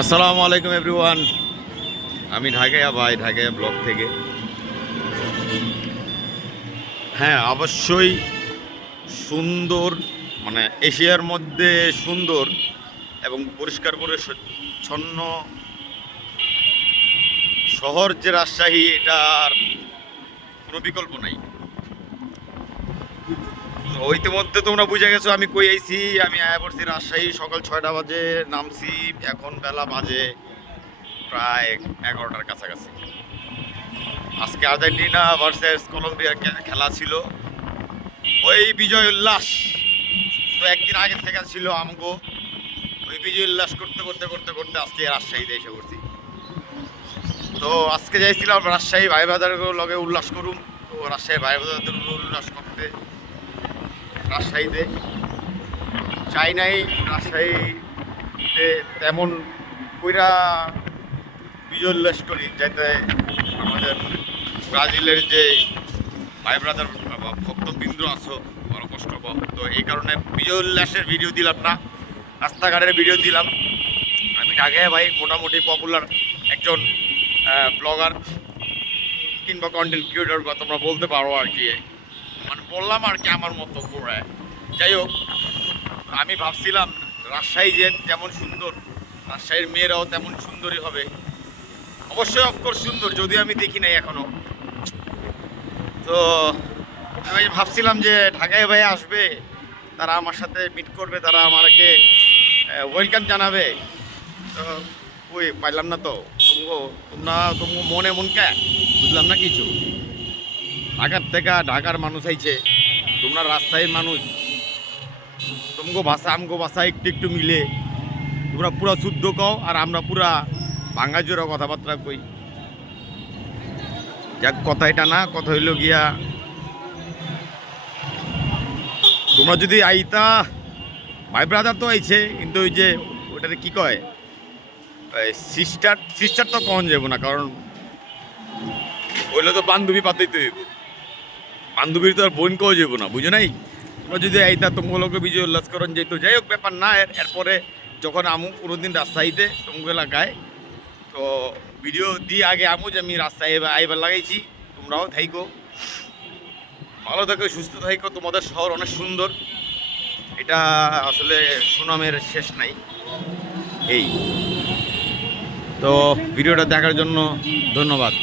আসসালামু আলাইকুম এভরিওয়ান। আমি ঢাকাইয়া ভাই, ঢাকাইয়া ব্লগ থেকে। হ্যাঁ, অবশ্যই সুন্দর, মানে এশিয়ার মধ্যে সুন্দর এবং পরিষ্কার পরিচ্ছন্ন শহর যে রাজশাহী, এটার কোনো বিকল্প নাই। তো ইতিমধ্যে তোমরা বুঝে গেছো আমি কই আইছি। আমি আয়া পড়ছি রাজশাহী, সকাল 6টা বাজে নামছি, এখন বেলা বাজে প্রায় 11টার কাছাকাছি। আজকে আর্জেন্টিনা ভার্সেস কলম্বিয়ার খেলা ছিল, ওই বিজয় উল্লাস তো একদিন আগে থেকে ছিল আমগো। ওই বিজয় উল্লাস করতে করতে করতে করতে আজকে রাজশাহীতে এসে পড়ছি। তো আজকে যাইছিলাম রাজশাহী ভাই বাজারের লগে উল্লাস করুম। তো রাজশাহী ভাই বাজার উল্লাস করতে রাজশাহীতে চাই নাই। রাজশাহীতে তেমন কইরা বিজয় উল্লাস করি, যাতে আমাদের ব্রাজিলের যে ভাই ব্রাদার ভক্তবৃন্দ আছো বড় কষ্ট পাও। তো এই কারণে বিজয় উল্লাসের ভিডিও দিলাম না, রাস্তাঘাটের ভিডিও দিলাম। আমি ঢাকায় ভাই মোটামুটি পপুলার একজন ব্লগার কিংবা কন্টেন্ট ক্রিয়েটর বা তোমরা বলতে পারো আর কি, মানে বললাম আর কি আমার মতো করে। যাই হোক, আমি ভাবছিলাম রাজশাহী যে যেমন সুন্দর, রাজশাহীর মেয়েরাও তেমন সুন্দরই হবে। অবশ্যই অফকোর্স সুন্দর, যদিও আমি দেখি নাই এখনো। তো আমি ভাবছিলাম যে ঢাকায় ভাই আসবে, তারা আমার সাথে মিট করবে, তারা আমাকে ওয়েলকাম জানাবে। তো ওই পাইলাম না। তো তোমরা মনে মন কে বুঝলাম না কিছু। ঢাকার থেকে ঢাকার মানুষ আইছে, তোমরা রাজশাহীর মানুষ, তোমগো ভাষা আমগো ভাষা একটু একটু মিলে, তোমরা পুরা শুদ্ধ কও আর আমরা পুরা ভাঙ্গা জোড়া কথাবার্তা কই। যাক, কথা এটা না, কথা হইল গিয়া তোমরা যদি আইতা, ভাই ব্রাদার তো আইছে, কিন্তু ওই যে ওটাতে কি কয় সিস্টার, সিস্টার তো কখন যাবো না, কারণ ওইলে তো বান্ধবী পাতেই তো হইব, বান্ধবীর তো আর বোন কেউ যাবো না, বুঝো নাই। তোমরা যদি আইতা তোমাগুলোকে বিজয় উল্লাস করেন যেত। যাই হোক, ব্যাপার না। এরপরে যখন আমু কোনোদিন রাজশাহীতে তোমাকে এলাকায়, তো ভিডিও দিয়ে আগে আমু যে আমি রাজশাহী আইবার লাগাইছি। তোমরাও থাইকো, ভালো থাকো, সুস্থ থাইকো। তোমাদের শহর অনেক সুন্দর, এটা আসলে সুনামের শেষ নাই। এই তো ভিডিওটা দেখার জন্য ধন্যবাদ।